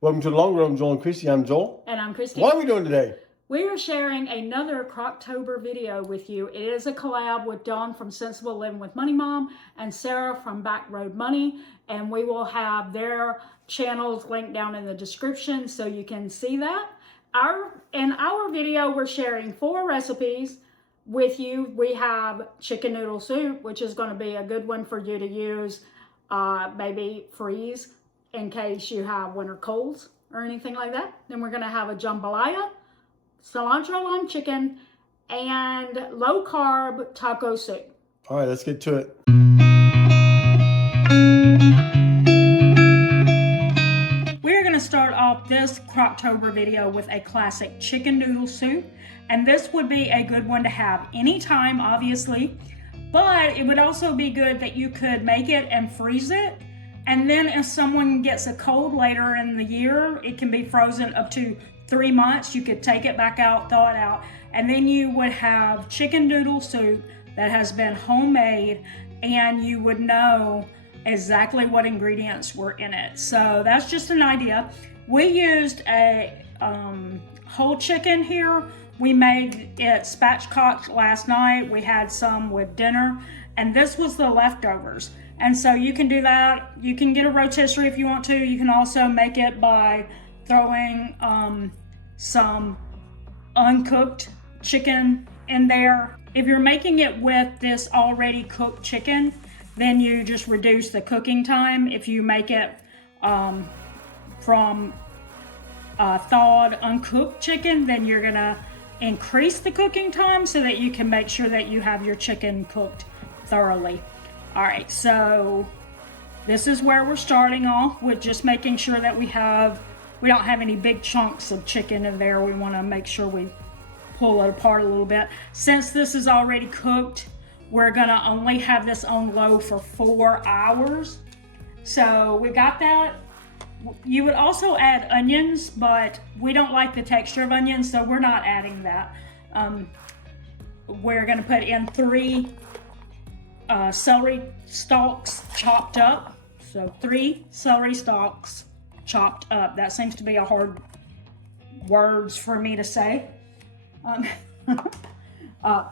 Welcome to the Long Road. I'm Joel and Christy. I'm Joel. And I'm Christy. What are we doing today? We are sharing another Croctober video with you. It is a collab with Dawn from Sensible Living with Money Mom and Sarah from Backroad Money. And we will have their channels linked down in the description so you can see that. In our video, we're sharing 4 recipes with you. We have chicken noodle soup, which is going to be a good one for you to use, maybe freeze in case you have winter colds or anything like that. Then we're going to have a jambalaya, cilantro lime chicken, and low carb taco soup. All right, let's get to it. We're going to start off this Croctober video with a classic chicken noodle soup. And this would be a good one to have anytime, obviously. But it would also be good that you could make it and freeze it. And then if someone gets a cold later in the year, it can be frozen up to 3 months. You could take it back out, thaw it out, and then you would have chicken noodle soup that has been homemade, and you would know exactly what ingredients were in it. So that's just an idea. We used a whole chicken here. We made it spatchcocked last night. We had some with dinner, and this was the leftovers. And so you can do that. You can get a rotisserie if you want to. You can also make it by throwing some uncooked chicken in there. If you're making it with this already cooked chicken, then you just reduce the cooking time. If you make it from thawed uncooked chicken, then you're gonna increase the cooking time so that you can make sure that you have your chicken cooked thoroughly. All right, so this is where we're starting off with just making sure that we don't have any big chunks of chicken in there. We want to make sure we pull it apart a little bit. Since this is already cooked, we're gonna only have this on low for 4 hours. So we got that. You would also add onions, but we don't like the texture of onions, so we're not adding that. We're gonna put in 3 celery stalks chopped up. So 3 celery stalks chopped up. That seems to be a hard words for me to say.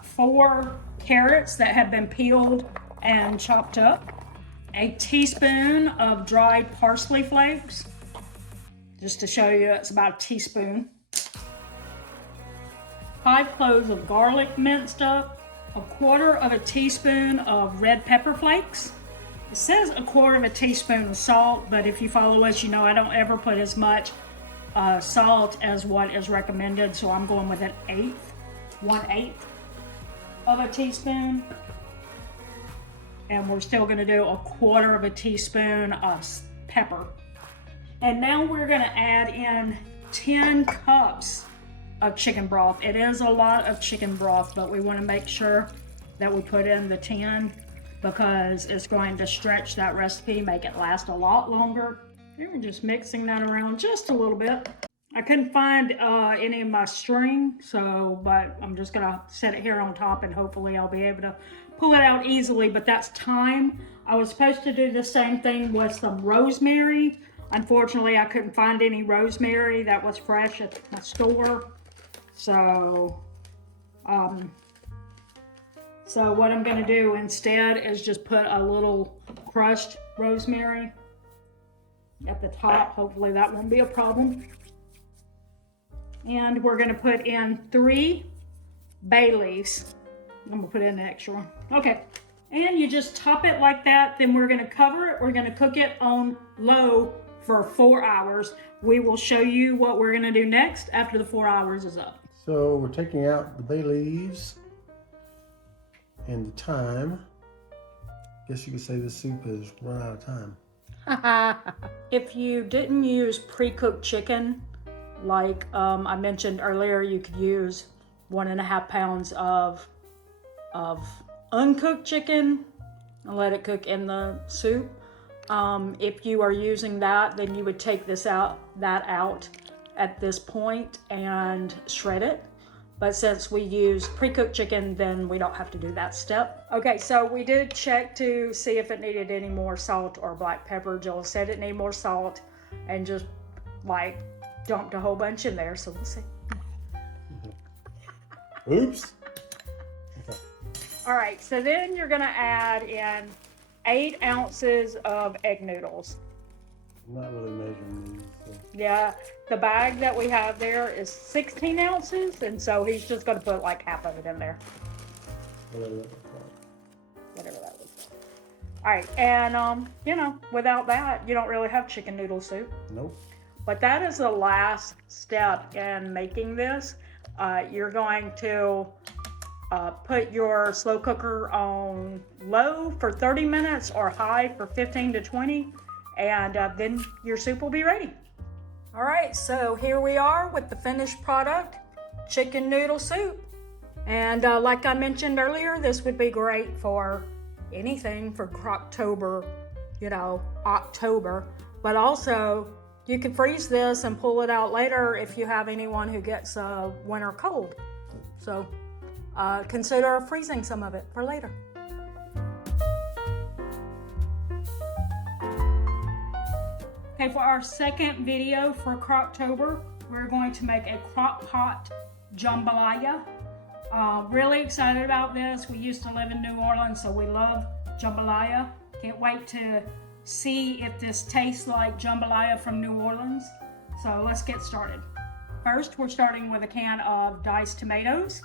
4 carrots that have been peeled and chopped up. A teaspoon of dried parsley flakes. Just to show you, it's about a teaspoon. 5 cloves of garlic minced up. 1/4 teaspoon of red pepper flakes. It says 1/4 teaspoon of salt, but if you follow us, you know I don't ever put as much salt as what is recommended, so I'm going with 1/8 of a teaspoon. And we're still going to do 1/4 teaspoon of pepper. And now we're going to add in 10 cups of chicken broth. It is a lot of chicken broth, but we want to make sure that we put in the 10 because it's going to stretch that recipe, make it last a lot longer. We're just mixing that around just a little bit. I couldn't find any of my string, but I'm just gonna set it here on top and hopefully I'll be able to pull it out easily, but that's thyme. I was supposed to do the same thing with some rosemary. Unfortunately, I couldn't find any rosemary that was fresh at my store. So what I'm gonna do instead is just put a little crushed rosemary at the top. Hopefully that won't be a problem. And we're gonna put in 3 bay leaves. I'm gonna put in the extra one. Okay, and you just top it like that. Then we're gonna cover it. We're gonna cook it on low for 4 hours. We will show you what we're gonna do next after the 4 hours is up. So we're taking out the bay leaves and the thyme. Guess you could say this soup has run out of time. If you didn't use pre-cooked chicken, like I mentioned earlier, you could use 1.5 pounds of uncooked chicken and let it cook in the soup. If you are using that, then you would take that out at this point and shred it. But since we use pre-cooked chicken, then we don't have to do that step. Okay, so we did check to see if it needed any more salt or black pepper. Joel said it needed more salt and just like dumped a whole bunch in there, so we'll see. Oops. Okay. All right, so then you're gonna add in 8 ounces of egg noodles. I'm not really measuring these. So. Yeah, the bag that we have there is 16 ounces, and so he's just gonna put like half of it in there. Whatever that looks like. Whatever that was. All right, and you know, without that, you don't really have chicken noodle soup. Nope. But that is the last step in making this. You're going to put your slow cooker on low for 30 minutes or high for 15 to 20, and then your soup will be ready. All right, so here we are with the finished product, chicken noodle soup. And like I mentioned earlier, this would be great for anything for Croctober, you know, October. But also, you can freeze this and pull it out later if you have anyone who gets a winter cold. So consider freezing some of it for later. Okay, for our second video for Croctober, we're going to make a crock pot jambalaya. Really excited about this. We used to live in New Orleans, so we love jambalaya. Can't wait to see if this tastes like jambalaya from New Orleans. So let's get started. First, we're starting with a can of diced tomatoes,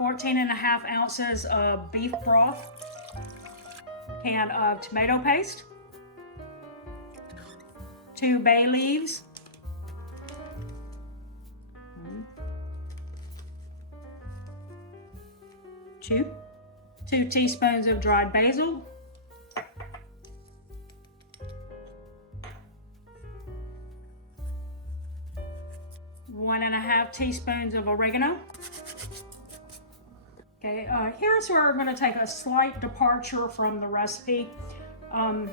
14.5 ounces of beef broth, a can of tomato paste, 2 bay leaves, 2 teaspoons of dried basil, 1.5 teaspoons of oregano. Okay, here's where I'm going to take a slight departure from the recipe. And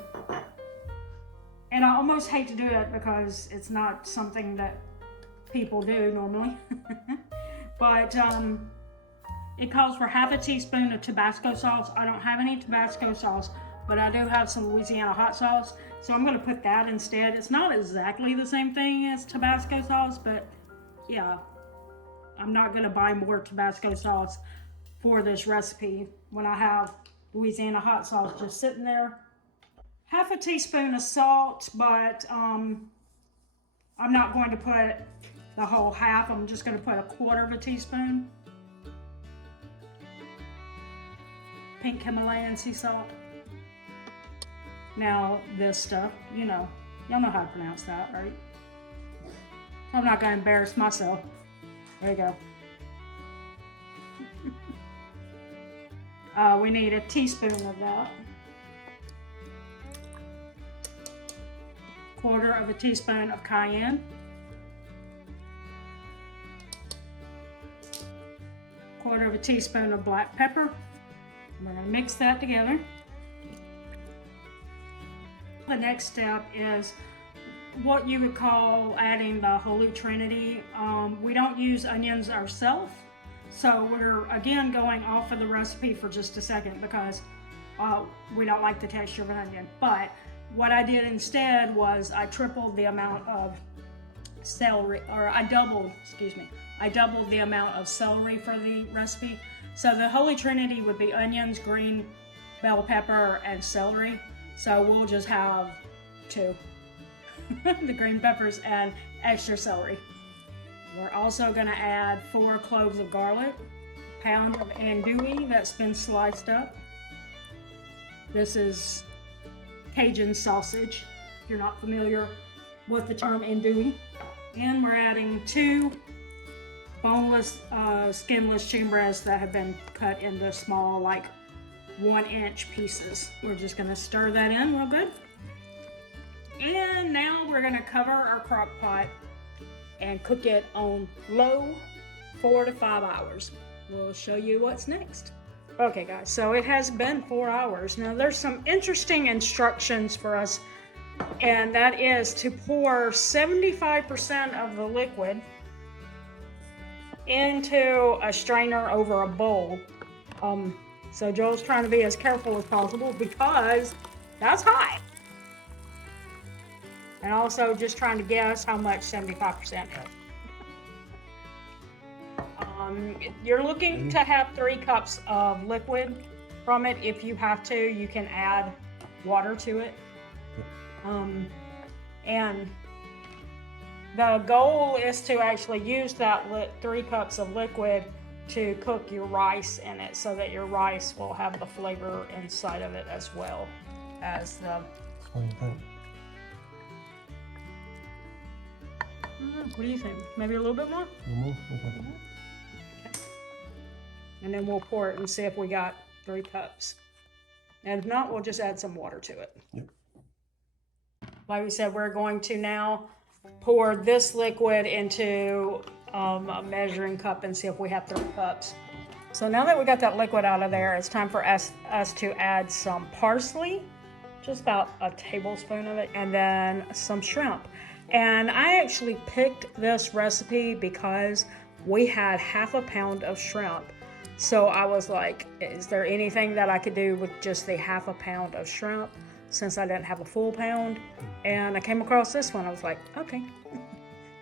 I almost hate to do it because it's not something that people do normally. But it calls for 1/2 teaspoon of Tabasco sauce. I don't have any Tabasco sauce, but I do have some Louisiana hot sauce. So I'm going to put that instead. It's not exactly the same thing as Tabasco sauce, but yeah, I'm not going to buy more Tabasco sauce for this recipe when I have Louisiana hot sauce just sitting there. 1/2 teaspoon of salt, but I'm not going to put the whole half. I'm just going to put 1/4 teaspoon. Pink Himalayan sea salt. Now this stuff, you know, y'all know how to pronounce that, right? I'm not going to embarrass myself. There you go. We need 1 teaspoon of that. 1/4 teaspoon of cayenne. 1/4 teaspoon of black pepper. We're going to mix that together. The next step is what you would call adding the Holy Trinity. We don't use onions ourselves, so we're again going off of the recipe for just a second because we don't like the texture of an onion. But what I did instead was I tripled the amount of celery, or I doubled the amount of celery for the recipe. So the Holy Trinity would be onions, green bell pepper, and celery. So we'll just have 2, the green peppers and extra celery. We're also going to add 4 cloves of garlic, a pound of andouille that's been sliced up. This is Cajun sausage, if you're not familiar with the term andouille. And we're adding 2 boneless, skinless chicken breasts that have been cut into small, like 1-inch pieces. We're just gonna stir that in real good. And now we're gonna cover our crock pot and cook it on low 4 to 5 hours. We'll show you what's next. Okay guys, so it has been 4 hours. Now there's some interesting instructions for us, and that is to pour 75% of the liquid into a strainer over a bowl. So Joel's trying to be as careful as possible because that's hot. And also just trying to guess how much 75% is. You're looking to have 3 cups of liquid from it. If you have to, you can add water to it. And the goal is to actually use that 3 cups of liquid to cook your rice in it, so that your rice will have the flavor inside of it as well as the... What do you think? What do you think? Maybe a little bit more? Okay. And then we'll pour it and see if we got 3 cups. And if not, we'll just add some water to it. Yep. Like we said, we're going to now pour this liquid into a measuring cup and see if we have 3 cups. So now that we got that liquid out of there, it's time for us to add some parsley, just about a tablespoon of it, and then some shrimp. And I actually picked this recipe because we had half a pound of shrimp. So I was like, is there anything that I could do with just the half a pound of shrimp since I didn't have a full pound? And I came across this one. I was like, okay,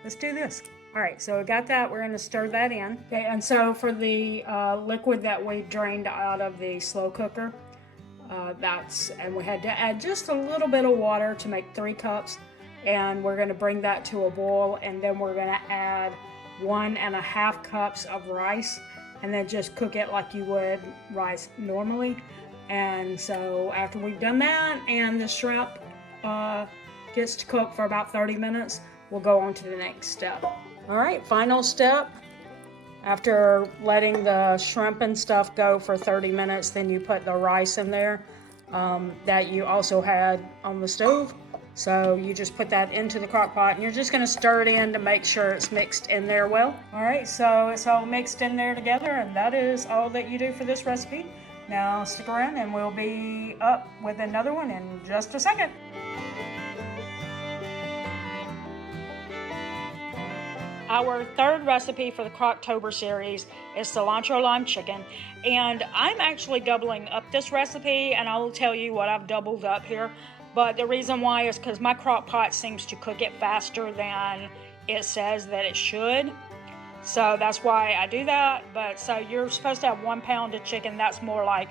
let's do this. All right, so we got that. We're going to stir that in. Okay, and so for the liquid that we drained out of the slow cooker, and we had to add just a little bit of water to make 3 cups. And we're going to bring that to a boil, and then we're going to add 1.5 cups of rice, and then just cook it like you would rice normally. And so after we've done that and the shrimp gets to cook for about 30 minutes, we'll go on to the next step. All right, final step. After letting the shrimp and stuff go for 30 minutes, then you put the rice in there that you also had on the stove. So you just put that into the crock pot, and you're just going to stir it in to make sure it's mixed in there well. All right, so it's all mixed in there together, and that is all that you do for this recipe. Now stick around and we'll be up with another one in just a second. Our third recipe for the Croctober series is cilantro lime chicken, and I'm actually doubling up this recipe, and I'll tell you what I've doubled up here. But the reason why is because my crock pot seems to cook it faster than it says that it should. So that's why I do that. But so you're supposed to have 1 pound of chicken. That's more like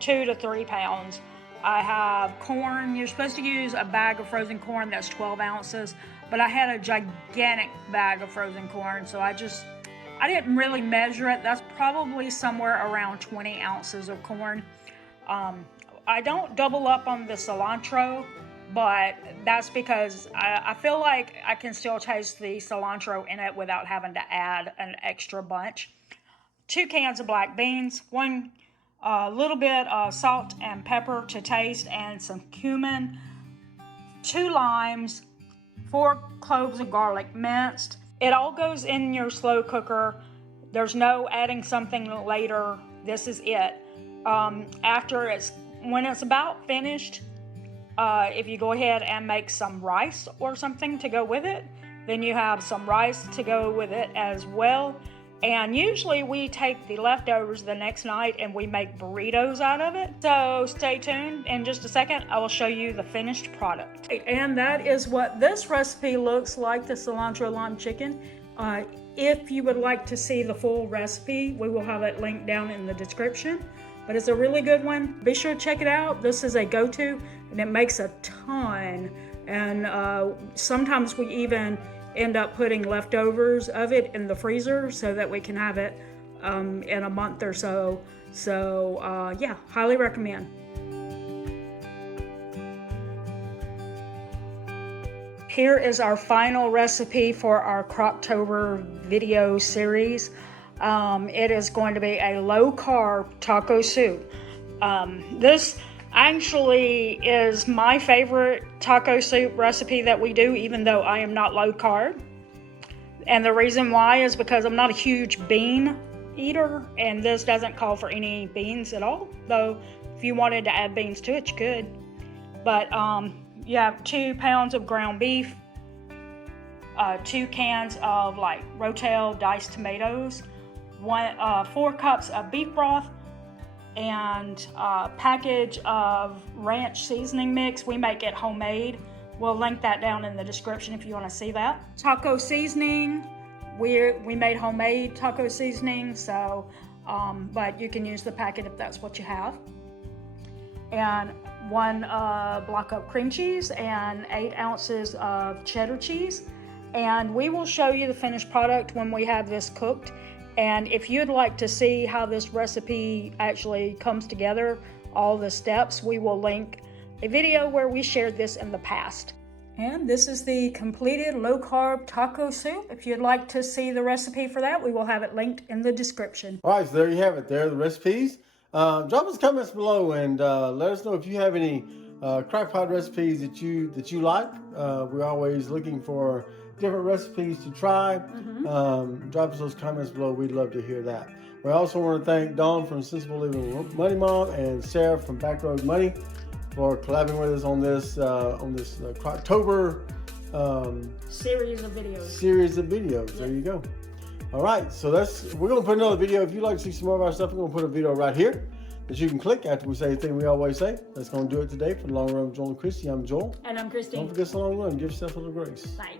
2 to 3 pounds. I have corn. You're supposed to use a bag of frozen corn that's 12 ounces. But I had a gigantic bag of frozen corn. So I didn't really measure it. That's probably somewhere around 20 ounces of corn. I don't double up on the cilantro, but that's because I feel like I can still taste the cilantro in it without having to add an extra bunch. 2 cans of black beans, 1 little bit of salt and pepper to taste, and some cumin, 2 limes, 4 cloves of garlic minced. It all goes in your slow cooker. There's no adding something later. This is it. When it's about finished, if you go ahead and make some rice or something to go with it, then you have some rice to go with it as well. And usually we take the leftovers the next night and we make burritos out of it. So stay tuned. In just a second, I will show you the finished product. And that is what this recipe looks like, the cilantro lime chicken. If you would like to see the full recipe, we will have it linked down in the description. But it's a really good one. Be sure to check it out. This is a go-to, and it makes a ton. And sometimes we even end up putting leftovers of it in the freezer so that we can have it in a month or so. So yeah, highly recommend. Here is our final recipe for our Croctober video series. It is going to be a low-carb taco soup. This actually is my favorite taco soup recipe that we do, even though I am not low-carb. And the reason why is because I'm not a huge bean eater, and this doesn't call for any beans at all. Though, if you wanted to add beans to it, you could. But you have 2 pounds of ground beef, 2 cans of Rotel diced tomatoes, 4 cups of beef broth, and a package of ranch seasoning mix. We make it homemade, We'll link that down in the description if you want to see that. Taco seasoning. We made homemade taco seasoning, so but you can use the packet if that's what you have. And 1 block of cream cheese and 8 ounces of cheddar cheese. And we will show you the finished product when we have this cooked. And if you'd like to see how this recipe actually comes together, all the steps, we will link a video where we shared this in the past. And this is the completed low-carb taco soup. If you'd like to see the recipe for that, we will have it linked in the description. All right, so there you have it. There are the recipes. Drop us comments below and let us know if you have any crockpot recipes that you like. We're always looking for different recipes to try. Drop us those comments below. We'd love to hear that. We also want to thank Dawn from Sensible Living Money Mom and Sarah from Backroad Money for collaborating with us on this Croctober Series of videos. There you go. All right, so we're gonna put another video. If you'd like to see some more of our stuff, we're gonna put a video right here that you can click after we say the thing we always say. That's gonna do it today for the Long Run with Joel and Christy. I'm Joel. And I'm Christine. Don't forget the long run. Give yourself a little grace. Bye.